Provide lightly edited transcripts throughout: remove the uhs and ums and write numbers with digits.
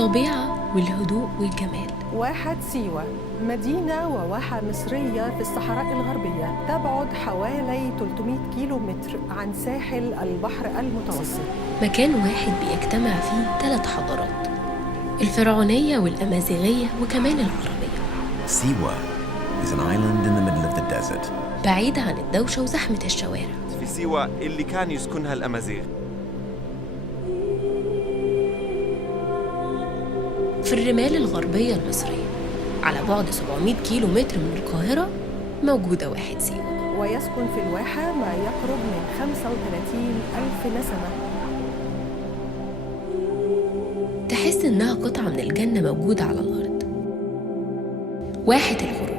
الطبيعة والهدوء والجمال. واحة سيوة مدينة وواحة مصرية في الصحراء الغربية، تبعد حوالي 300 كيلومتر عن ساحل البحر المتوسط. مكان واحد بيجتمع فيه 3 حضارات، الفرعونية والأمازيغية وكمان العربية. Siwa is an island in the middle of the desert. بعيدة عن الدوشة وزحمة الشوارع. في سيوة اللي كان يسكنها الأمازيغ. في الرمال الغربية المصرية على بعد 700 كيلو متر من القاهرة موجودة واحة سيوة، ويسكن في الواحة ما يقرب من 35,000 نسمة. تحس إنها قطعة من الجنة موجودة على الأرض. واحة الغروب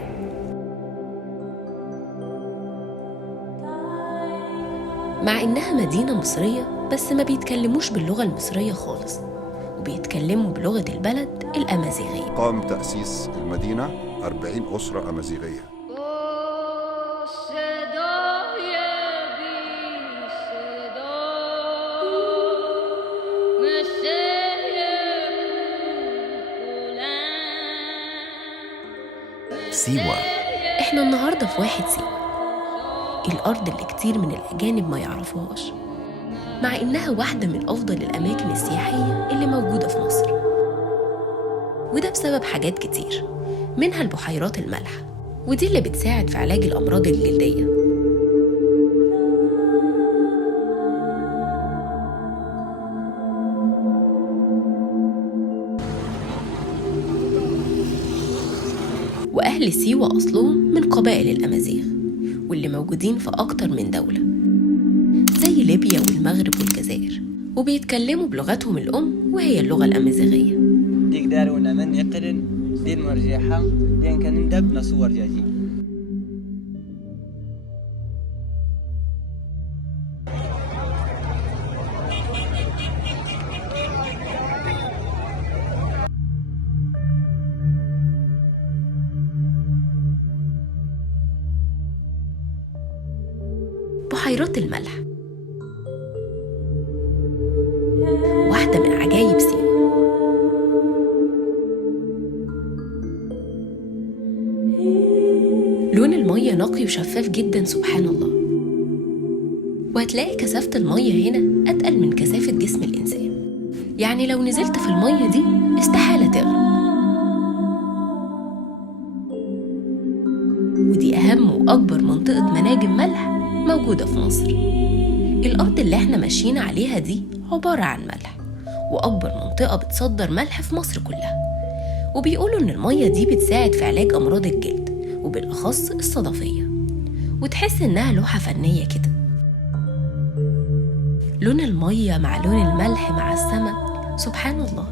مع إنها مدينة مصرية بس ما بيتكلموش باللغة المصرية خالص، وبيتكلموا بلغة البلد الأمازيغية. قام تأسيس المدينة 40 أسرة أمازيغية. Siwa. إحنا النهاردة في واحة سيوة، الأرض اللي كتير من الأجانب ما يعرفوهاش، مع إنها واحدة من أفضل الأماكن السياحية اللي موجودة في مصر. وده بسبب حاجات كتير، منها البحيرات المالحة، ودي اللي بتساعد في علاج الأمراض الجلدية. وأهل سيوة أصلهم من قبائل الأمازيغ، واللي موجودين في أكتر من دولة زي ليبيا والمغرب والجزائر، وبيتكلموا بلغتهم الأم وهي اللغة الأمازيغية. تقدرون من يقرن دين مرجحة لين كان ندب نصور جاجي. بحيرات الملح واحدة من عجائب سيوة. لون المية نقي وشفاف جدا سبحان الله، وهتلاقي كثافة المية هنا أتقل من كثافة جسم الإنسان، يعني لو نزلت في المية دي استحالة تغرق. ودي أهم وأكبر منطقة مناجم ملح موجودة في مصر. الأرض اللي احنا ماشيين عليها دي عبارة عن ملح، وأكبر منطقة بتصدر ملح في مصر كلها. وبيقولوا إن المية دي بتساعد في علاج أمراض الجلد، وبالأخص الصدفية، وتحس إنها لوحة فنية كده. لون المية مع لون الملح مع السماء سبحان الله.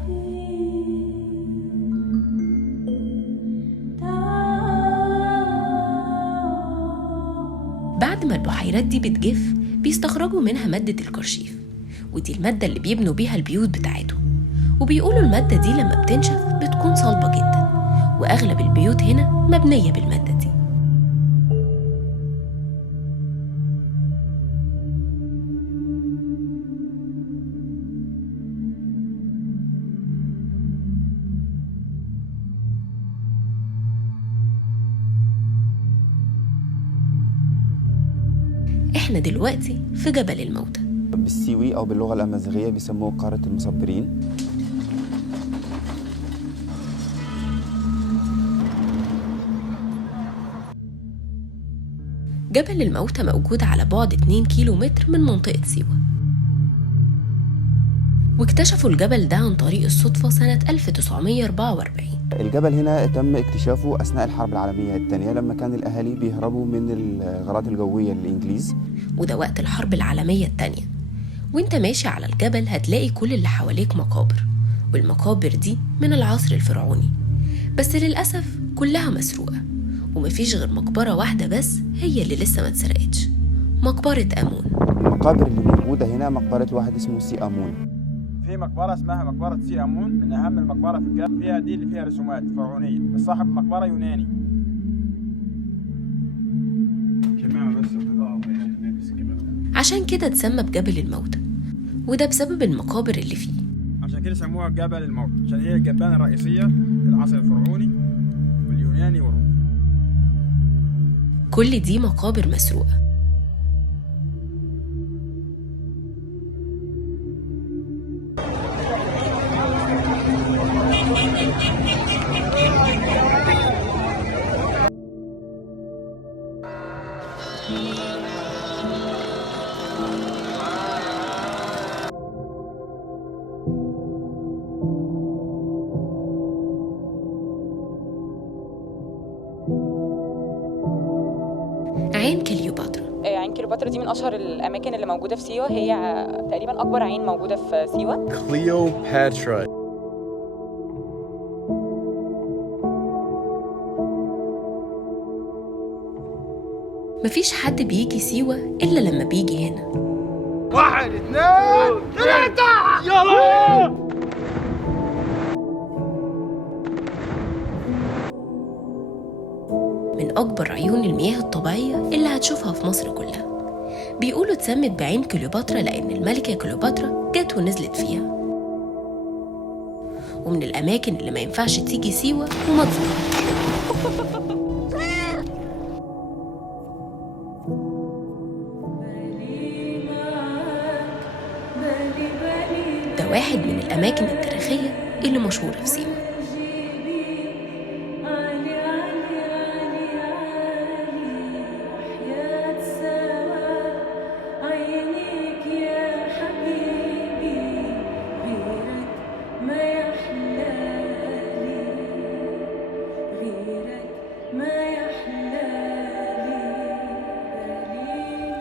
بعد ما البحيرات دي بتجف بيستخرجوا منها مادة الكرشيف، ودي المادة اللي بيبنوا بيها البيوت بتاعتهم. وبيقولوا المادة دي لما بتنشف بتكون صلبة جدا، وأغلب البيوت هنا مبنية بالمادة دي. احنا دلوقتي في جبل الموتى. بالسيوي أو باللغة الأمازيغية بيسموه قارة المصبرين. جبل الموتى موجود على بعد 2 كيلو متر من منطقة سيوة، واكتشفوا الجبل ده عن طريق الصدفة سنة 1944. الجبل هنا تم اكتشافه أثناء الحرب العالمية الثانية، لما كان الأهالي بيهربوا من الغارات الجوية للإنجليز. وده وقت الحرب العالمية الثانية. وانت ماشي على الجبل هتلاقي كل اللي حواليك مقابر، والمقابر دي من العصر الفرعوني، بس للأسف كلها مسروقة، ومفيش غير مقبرة واحدة بس هي اللي لسه ما اتسرقتش، مقبرة آمون. المقابر اللي موجودة هنا مقبرة واحد اسمه سي آمون. في مقبرة اسمها مقبرة سي آمون، من أهم المقبرة في الجبل، فيها دي اللي فيها رسومات فرعونية، صاحب المقبرة يوناني. عشان كده اتسمى بجبل الموتى، وده بسبب المقابر اللي فيه. عشان كده سموها جبل الموت، عشان هي الجبانة الرئيسية للعصر الفرعوني واليوناني والرومي. كل دي مقابر مسروقة. عين كليوباترا. عين كليوباترا دي من أشهر الأماكن اللي موجودة في سيوة، هي تقريبا أكبر عين موجودة في سيوة. كليوباترا. مفيش حد بيجي سيوة إلا لما بيجي هنا. 1 2 3 يلا. من أكبر عيون المياه الطبيعية اللي هتشوفها في مصر كلها. بيقولوا اتسمت بعين كليوباترا لأن الملكة كليوباترا جت ونزلت فيها. ومن الأماكن اللي ما ينفعش تيجي سيوة وما تزورهاش. ده واحد من الأماكن التاريخية اللي مشهورة في سيوة.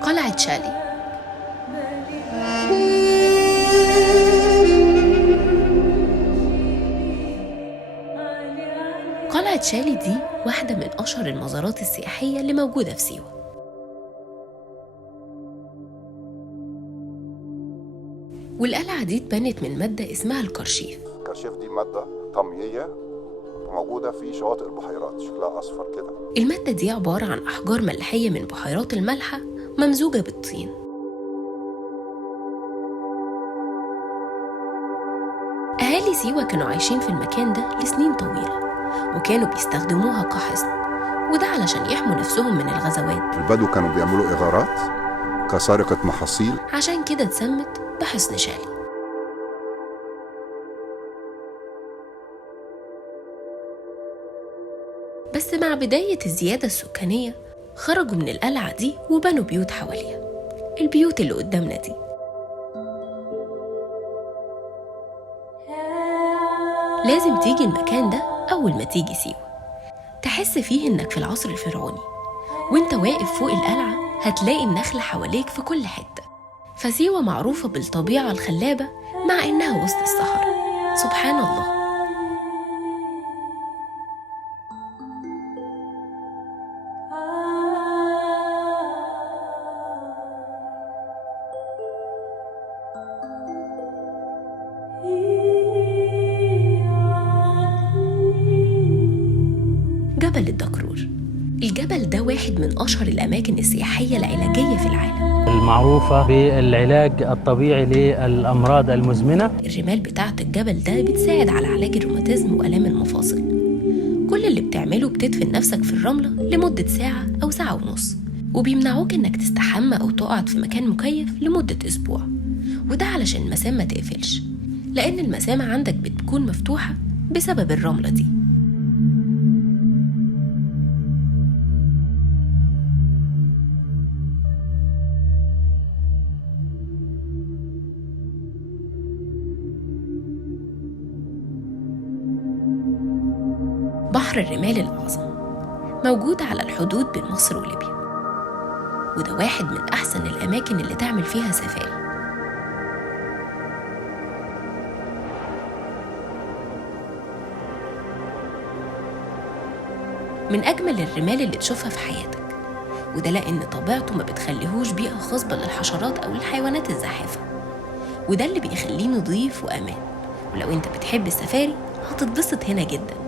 قلعة شالي. قلعة شالي دي واحدة من أشهر المزارات السياحية اللي موجودة في سيوة. والقلعة دي اتبنت من مادة اسمها الكرشيف. الكرشيف دي مادة طمية موجودة في شواطئ البحيرات، شكلها أصفر كده. المادة دي عبارة عن أحجار ملحية من بحيرات الملحة ممزوجة بالطين. أهالي سيوة كانوا عايشين في المكان ده لسنين طويلة، وكانوا بيستخدموها كحصن، وده علشان يحموا نفسهم من الغزوات. البدو كانوا بيعملوا إغارات كسرقة محاصيل، عشان كده اتسمت بحصن شالي. بس مع بداية الزيادة السكانية خرجوا من القلعة دي وبنوا بيوت حواليها، البيوت اللي قدامنا دي. لازم تيجي المكان ده أول ما تيجي سيوة، تحس فيه إنك في العصر الفرعوني، وإنت واقف فوق القلعة هتلاقي النخل حواليك في كل حتة. فسيوة معروفة بالطبيعة الخلابة مع إنها وسط الصحراء. سبحان الله. جبل الدكرور. الجبل ده واحد من أشهر الأماكن السياحية العلاجية في العالم، المعروفة بالعلاج الطبيعي للأمراض المزمنة. الرمال بتاعة الجبل ده بتساعد على علاج الروماتيزم وآلام المفاصل. كل اللي بتعمله بتدفن نفسك في الرملة لمدة ساعة أو ساعة ونص، وبيمنعوك إنك تستحمى أو تقعد في مكان مكيف لمدة أسبوع، وده علشان المسام ما تقفلش، لأن المسام عندك بتكون مفتوحة بسبب الرملة دي. بحر الرمال الأعظم موجود على الحدود بين مصر وليبيا، وده واحد من أحسن الأماكن اللي تعمل فيها سفاري. من أجمل الرمال اللي تشوفها في حياتك، وده لأن طبيعته ما بتخليهوش بيئة خصبة للحشرات أو الحيوانات الزاحفة، وده اللي بيخليه نظيف وأمان. ولو أنت بتحب السفاري هتتبسط هنا جداً.